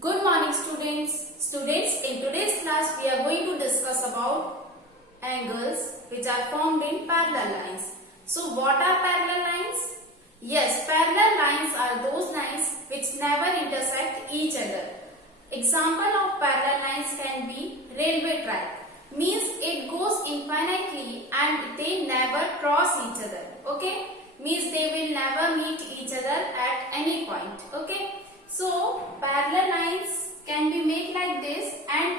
Good morning students. Students, in today's class we are going to discuss about angles which are formed in parallel lines. So what are parallel lines? Yes, parallel lines are those lines which never intersect each other. Example of parallel lines can be railway track. Means it goes infinitely and they never cross each other. Okay? Means they will never meet each other at any point. Okay? So parallel lines can be made like this, and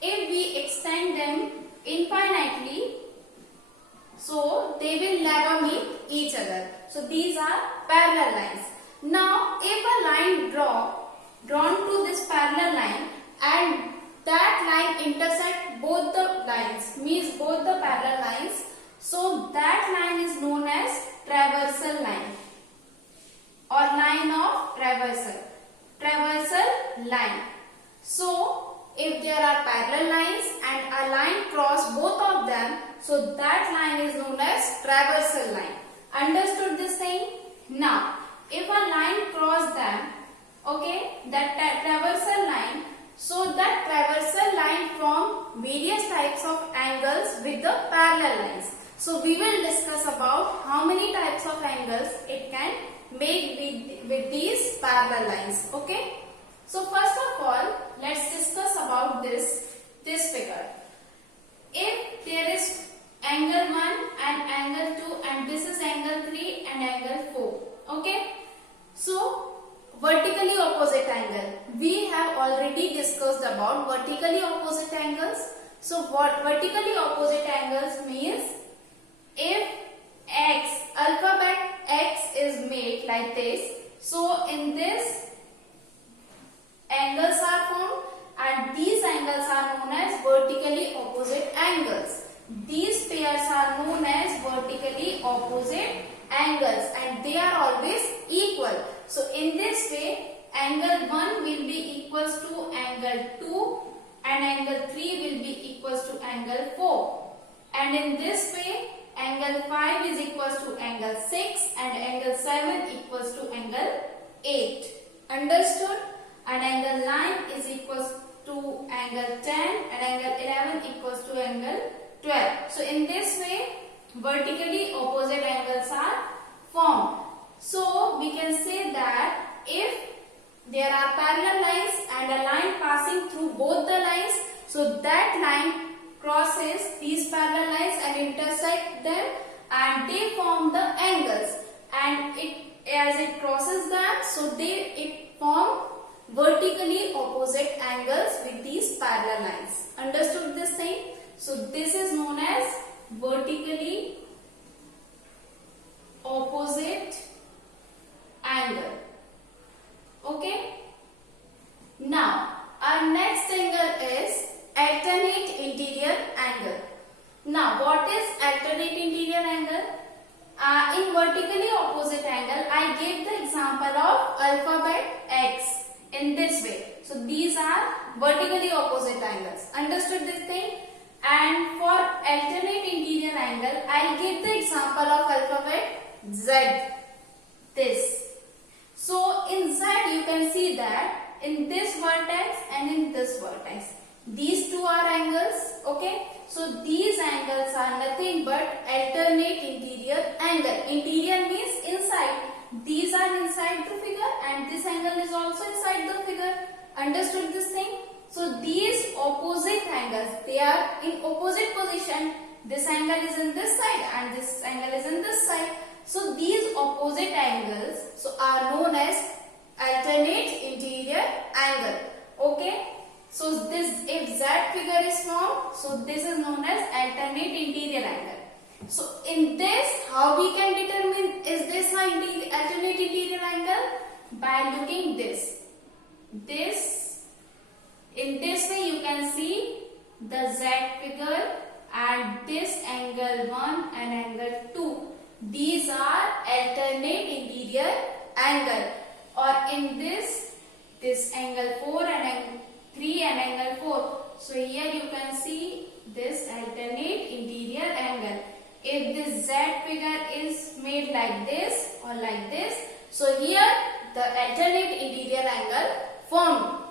if we extend them infinitely, so they will never meet each other. So these are parallel lines. Now if a line drawn to this parallel line and that line intersect both the lines, means both the parallel lines, so that line is known as traversal line or line of traversal line. So if there are parallel lines and a line cross both of them, so that line is known as traversal line. Understood this thing? Now if a line cross them, okay, that traversal line, so that traversal line form various types of angles with the parallel lines. So we will discuss about how many types of angles it can make with these parallel lines. Okay. So first of all, let's discuss about this figure. If there is angle 1 and angle 2 and this is angle 3 and angle 4. Okay. So vertically opposite angle. We have already discussed about vertically opposite angles. So what vertically opposite angles means, if alphabet X is made like this, so in this angles are formed and these angles are known as vertically opposite angles. These pairs are known as vertically opposite angles and they are always equal. So in this way, angle 1 will be equals to angle 2 and angle 3 will be equals to angle 4. And in this way, angle 5 is equals to angle 6 and angle 7 equals to angle 8. Understood? And angle 9 is equals to angle 10 and angle 11 equals to angle 12. So in this way, vertically opposite angles are formed. So we can say that if there are parallel lines and a line passing through both the lines, so that line crosses these parallel lines and intersect them and they form the angles, and as it crosses them, so it form vertically opposite angles with these parallel lines. Understood this thing? So this is known as vertically opposite angle. Okay. Now our next angle is alternate interior angle. Now what is alternate interior angle? In vertically opposite angle, I gave the example of alphabet X in this way. So these are vertically opposite angles. Understood this thing? And for alternate interior angle, I will give the example of alphabet Z. This. So in Z you can see that in this vertex and in this vertex, these two are angles. Okay. So these angles are nothing but alternate interior angle. Interior means inside. These are inside the figure and this angle is also inside the figure. Understood this thing? So these opposite angles, they are in opposite position. This angle is in this side and this angle is in this side. So these opposite angles are known as alternate interior angle. Okay. So this, if Z figure is formed, so this is known as alternate interior angle. So in this, how we can determine is this an alternate interior angle? By looking this. In this way you can see the Z figure and this angle 1 and angle 2. These are alternate interior angle. Or in this angle 4 and angle 3 and angle 4. So here you can see this alternate interior angle. If this Z figure is made like this or like this, so here the alternate interior angle formed.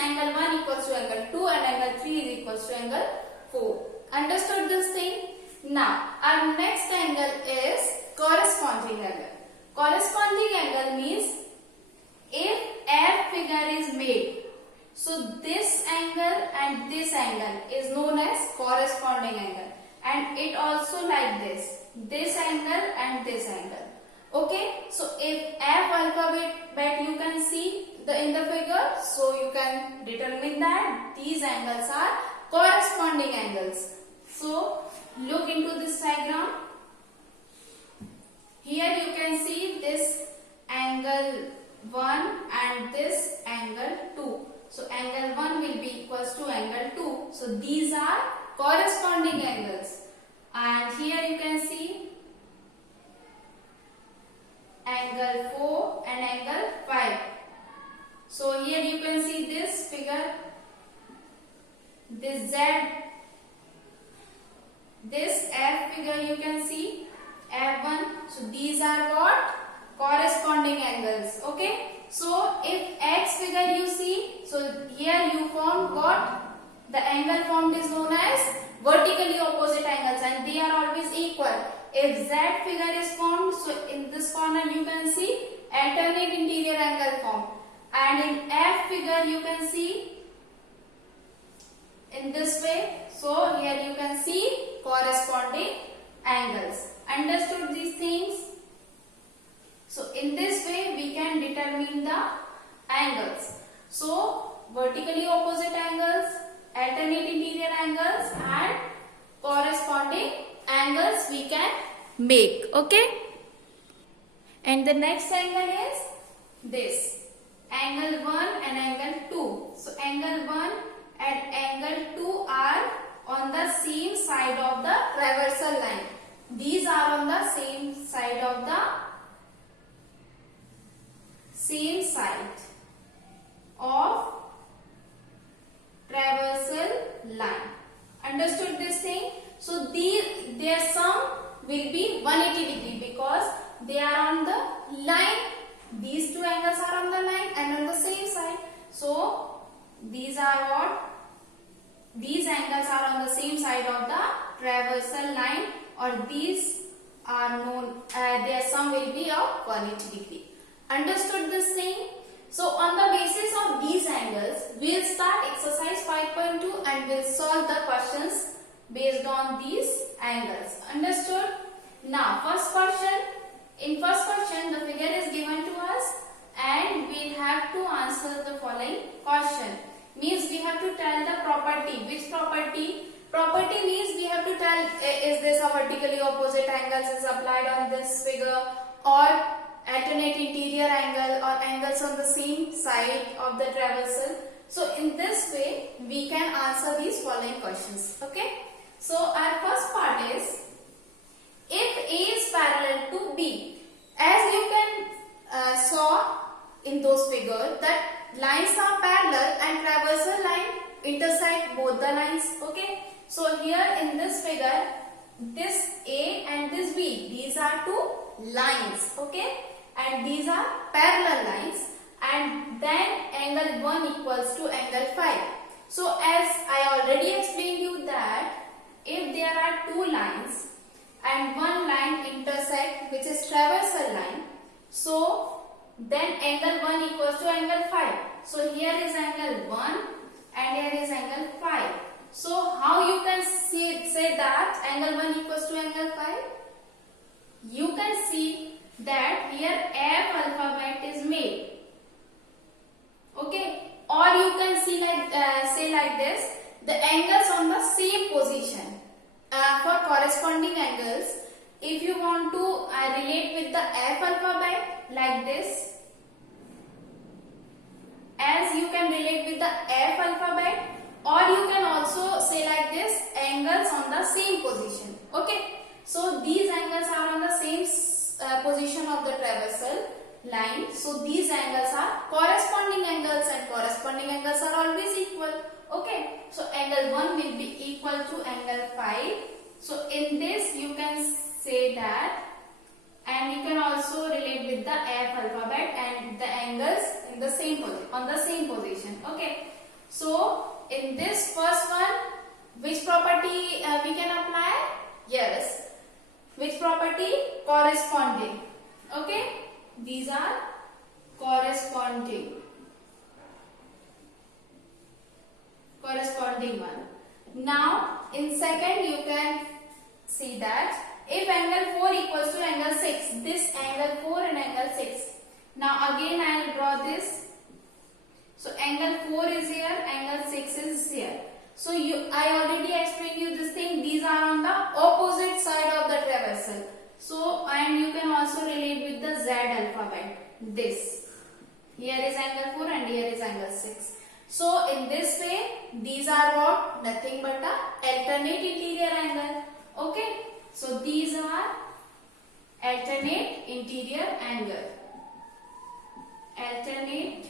angle 1 equals to angle 2 and angle 3 is equals to angle 4. Understood this thing? Now, our next angle is corresponding angle. Corresponding angle means if F figure is made, so this angle and this angle is known as corresponding angle, and it also like this angle and this angle. Okay, so if F alphabet you can see in the figure, so you can determine that these angles are corresponding angles. So look into this diagram. Here you can see this angle 1 and this angle 2. So angle 1 will be equals to angle 2. So these are corresponding angles. And here you can see angle 4 and angle 5. So here you can see this figure, this Z, this F figure you can see, F1. So these are what? Corresponding angles. Okay. So if X figure you see, so here you form what? The angle formed is known as vertically opposite angles and they are always equal. If Z figure is formed, so in this corner you can see alternate interior angle formed. And in F figure you can see in this way. So here you can see corresponding angles. Understood these things? So in this way we can determine the angles. So vertically opposite angles, alternate interior angles and corresponding angles we can make. Okay. And the next angle is this. Angle 1 and angle 2. So angle 1 and angle 2 are on the same side of the traversal line. These are on the same side of the traversal line. Understood this thing? So their sum will be 180 degree because they are on the line. These two angles are on the line and on the same side. So these are what? These angles are on the same side of the traversal line, or these are known, their sum will be of 180 degree. Understood this thing? So on the basis of these angles, we will start exercise 5.2 and we'll solve the questions based on these angles. Understood? Now first question. In first question, the figure is given to us and we have to answer the following question. Means we have to tell the property. Which property? Property means we have to tell is this a vertically opposite angles is applied on this figure, or alternate interior angle, or angles on the same side of the traversal. So in this way we can answer these following questions. Okay. So our first part is, if A is parallel to B, as you can saw in those figures that lines are parallel and traversal line intersect both the lines. Okay. So here in this figure, this A and this B, these are two lines. Okay. And these are parallel lines, and then angle 1 equals to angle 5. So as I already explained you that if there are two lines and one line intersect, which is traversal line, so then angle 1 equals to angle 5. So here is angle 1 and here is angle 5. So how you can say that angle 1 equals to angle 5? You can see that here F alphabet is made. Okay. Or you can see like say like this, the angles on the same position. For corresponding angles, if you want to relate with the F alphabet like this, as you can relate with the F alphabet, or you can also say like this, angles on the same position. Okay. So these angles are on the same position of the traversal line. So these angles are corresponding angles, and corresponding angles are always equal. Okay. So angle 1 will be equal to angle 5. So in this you can say that, and you can also relate with the F alphabet and the angles in the same on the same position. Okay. So in this first one, which property we can apply? Yes, which property? Corresponding. Okay, these are corresponding one. Now in second you can see that if angle 4 equals to angle 6, this angle 4 and angle 6. Now again I will draw this. So angle 4 is here, angle 6 is here. So I already explained you this thing. These are on the opposite side of the traversal. So and you can also relate with the Z alphabet. This. Here is angle 4 and here is angle 6. So in this way, these are what? Nothing but a alternate interior angle. Okay. So these are alternate interior angle. Alternate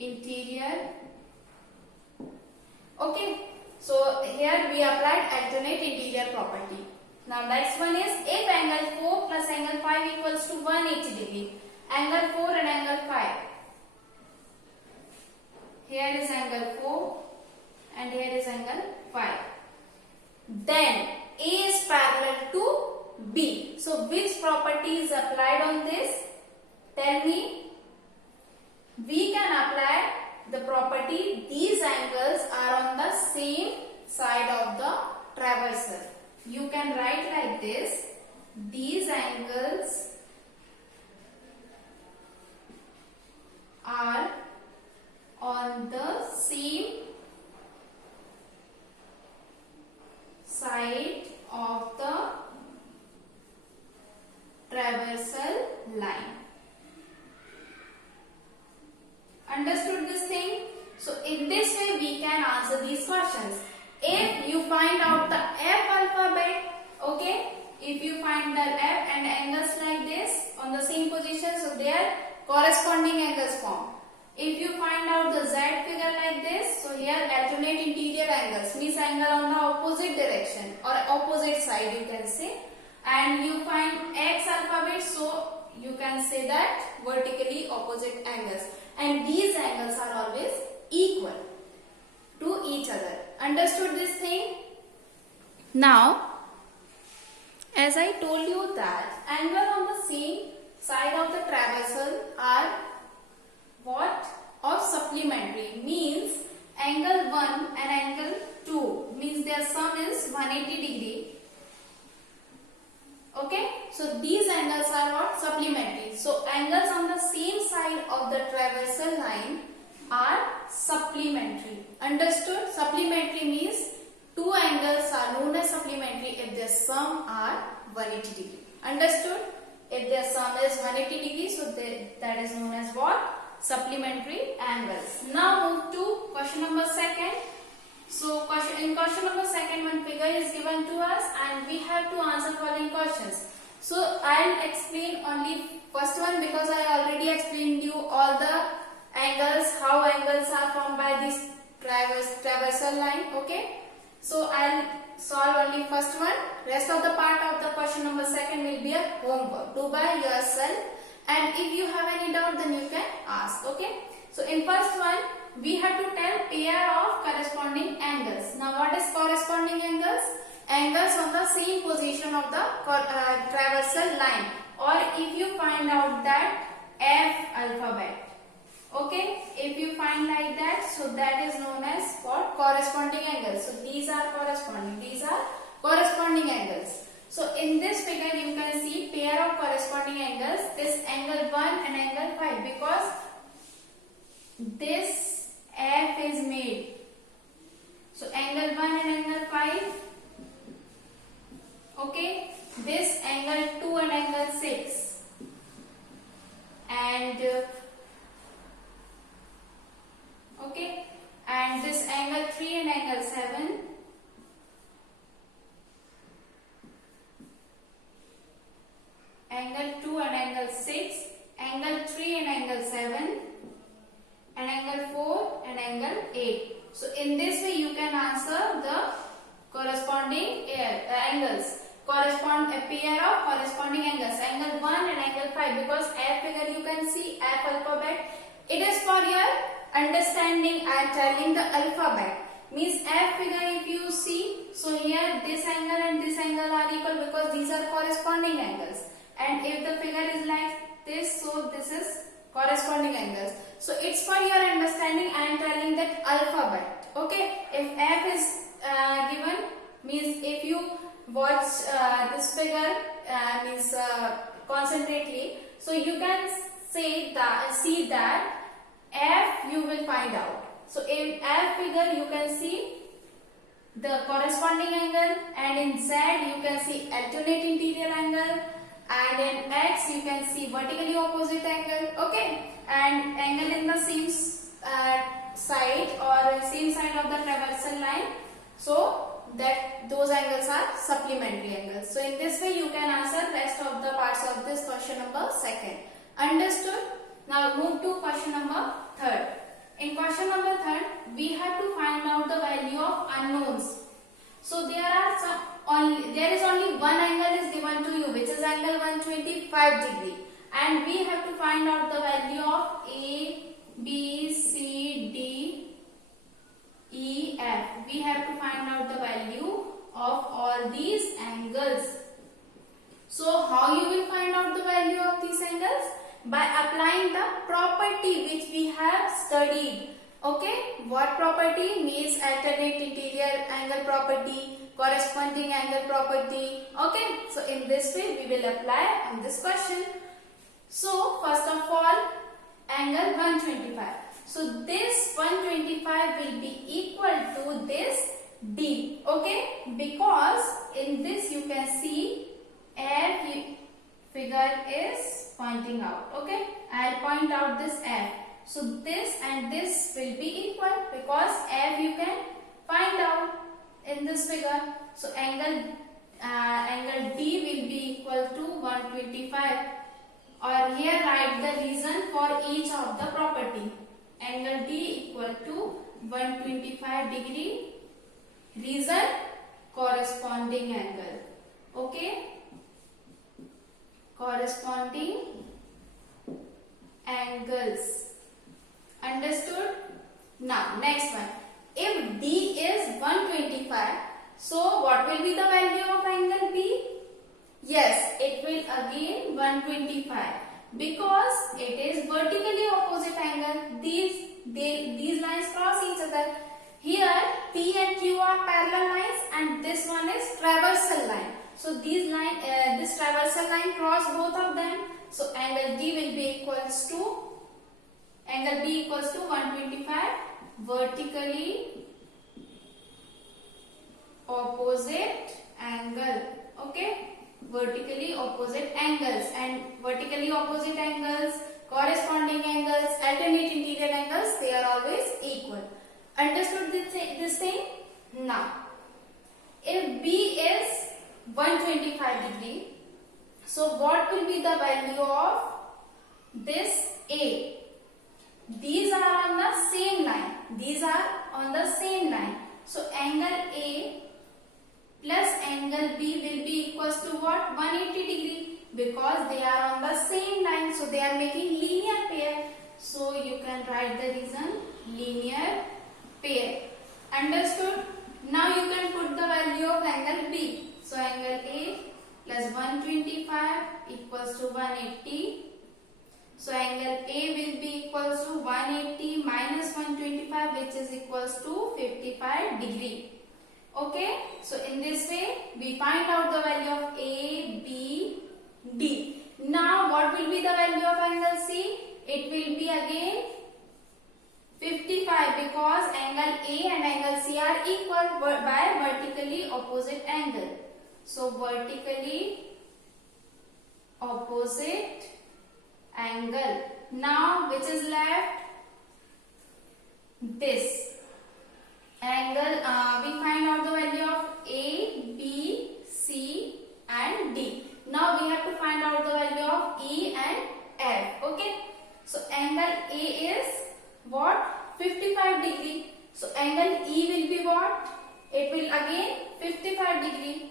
interior. Okay. So here we applied alternate interior property. Now next one is if angle 4 plus angle 5 equals to 180 degree. Angle 4 and angle 5. Here is angle 4 and here is angle 5. Then A is parallel to B. So which property is applied on this? Tell me. We can apply the property these angles are on the same side of the traversal. You can write like this. These angles are on the same side of the traversal line. Understood this thing? So in this way we can answer these questions. If you find out the F alphabet, okay, if you find the F and angles like this on the same position, so their corresponding angles form. If you find out the Z figure like this, so here alternate interior angles, means angle on the opposite direction or opposite side you can say, and you find X alphabet, so you can say that vertically opposite angles, and these angles are always equal to each other. Understood this thing? Now, as I told you that angle on the same side of the traversal are what? Or supplementary, means angle 1 and angle 2 means their sum is 180 degree. Okay, so these angles are what? Supplementary. So angles on the same side of the traversal line are supplementary. Understood? Supplementary means two angles are known as supplementary if their sum are 180 degree. Understood? If their sum is 180 degree, so that is known as what? Supplementary angles. Now move to question number second. So in question number second, one figure is given to us and we have to answer following questions. So I'll explain only first one because I already explained you all the angles, how angles are formed by this traversal line. Okay. So I'll solve only first one. Rest of the part of the question number second will be a homework. Do by yourself. And if you have any doubt, then you can ask. Okay. So in first one, we have to tell pair of corresponding angles. Now what is corresponding angles? Angles on the same position of the traversal line. Or if you find out that F alphabet. Okay. If you find like that, so that is known as what? Corresponding angles. So these are corresponding. These are corresponding angles. So in this figure you can see pair of corresponding angles, this angle 1 and angle 5, because this F is made. So angle 1 and angle 5, okay, this angle 2 and angle 6, and okay, and this angle 3 and angle 7, angle 2 and angle 6, angle 3 and angle 7, and angle 4 and angle 8. So in this way you can answer the corresponding angles. Correspond a pair of corresponding angles, angle 1 and angle 5, because F figure you can see F alphabet. It is for your understanding and telling the alphabet. Means F figure if you see, so here this angle and this angle are equal because these are corresponding angles. And if the figure is like this, so this is corresponding angles. So it's for your understanding and telling that alphabet. Okay, if F is given, means if you watch this figure means concentrately, so you can see that F you will find out. So in F figure you can see the corresponding angle, and in Z you can see alternate interior angle, and in X you can see vertically opposite angle. Okay, and angle in the same side or same side of the traversal line, so that those angles are supplementary angles. So in this way you can answer rest of the parts of this question number 2nd. Understood? Now move to question number 3rd. In question number 3rd, we have to find out the value of unknowns. So there is only one angle is given to you, which is angle 125 degree, and we have to find out the value of A, B, C, D, E, F. We have to find out the value of all these angles. So how you will find out the value of these angles? By applying the property which we have studied. Okay, what property? Means alternate interior angle property, corresponding angle property. Okay, so in this way we will apply on this question. So first of all, angle 125. So this 125 will be equal to this D. Okay, because in this you can see F figure is pointing out. Okay, I'll point out this F. So this and this will be equal because F you can find out in this figure. So angle D will be equal to 125. Or here write the reason for each of the property. Angle D equal to 125 degree. Reason, corresponding angle. Okay, corresponding angles. Understood? Now next one. If D is 125, so what will be the value of angle B? Yes, it will again 125 because it is vertically opposite angle. These lines cross each other. Here P and Q are parallel lines and this one is traversal line. So this traversal line cross both of them. So angle D will be equals to, angle B equals to 125 vertically opposite angle. Okay, vertically opposite angles, and vertically opposite angles, corresponding angles, alternate interior angles, they are always equal. Understood this thing? Now, if B is 125 degree, so what will be the value of this A? These are on the same line. These are on the same line. So angle A plus angle B will be equals to what? 180 degree because they are on the same line. So they are making linear pair. So you can write the reason linear pair. Understood? Now you can put the value of angle B. So angle A plus 125 equals to 180. So angle A will be equals to 180 minus 125, which is equals to 55 degree. Okay, so in this way we find out the value of A, B, D. Now what will be the value of angle C? It will be again 55 because angle A and angle C are equal by vertically opposite angle. So vertically opposite angle. Now which is left? This angle. We find out the value of A, B, C and D. Now we have to find out the value of E and F. Okay. So angle A is what? 55 degree. So angle E will be what? It will again 55 degree.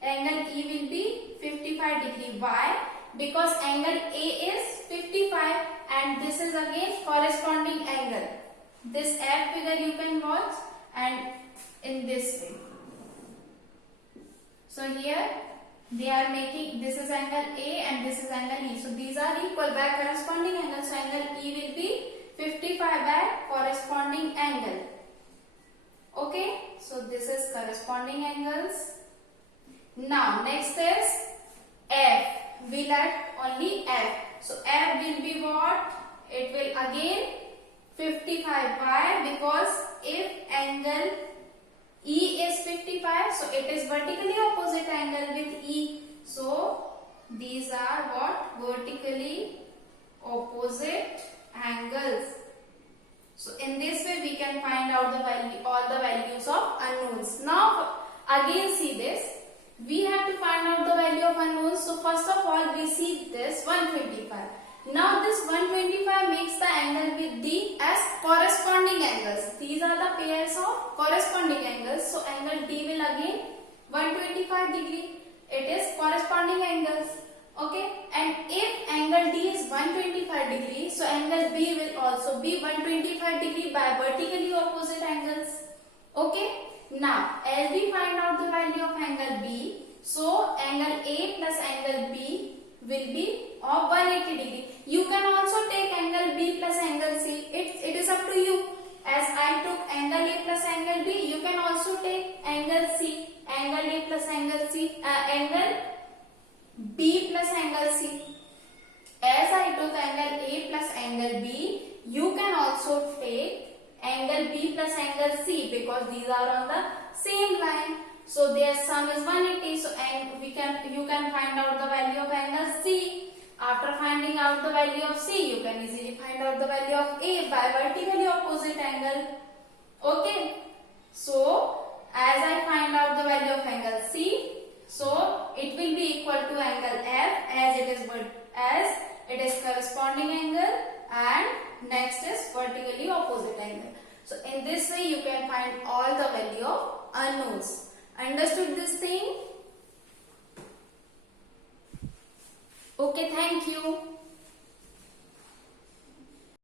Angle E will be 55 degree. Why? Because angle A is 55 and this is again corresponding angle. this F figure you can watch, and in this way. So here they are making, this is angle A and this is angle E. So these are equal by corresponding angle. So angle E will be 55 by corresponding angle. Okay, so this is corresponding angles. Now next is F. We let only F. So F will be what? It will again 55 by, because if angle E is 55, so it is vertically opposite angle with E. So these are what? Vertically opposite angles. So in this way we can find out the value, all the values of unknowns. Now again see this. We have to find out the value of unknowns. So first of all we see this 125. Now this 125 makes the angle with D as corresponding angles. These are the pairs of corresponding angles. So angle D will again 125 degree. It is corresponding angles. Okay, and if angle D is 125 degree, so angle B will also be 125 degree by vertically opposite angles. Okay, now as we find out the value of angle B, so angle A plus angle B will be of 180 degree. You can also take angle B plus angle C. It is up to you. As I took angle A plus angle B, you can also take angle C, angle A plus angle C, angle B plus angle C. As I took angle A plus angle B, you can also take angle B plus angle C, because these are on the same line. So their sum is 180. So and you can find out the value of angle C. After finding out the value of C, you can easily find out the value of A by vertically opposite angle. Okay. So as I find out the value of angle C, so it will be equal to angle F, as it is corresponding angle, and next is vertically opposite angle. So in this way you can find all the value of unknowns. Understood this thing?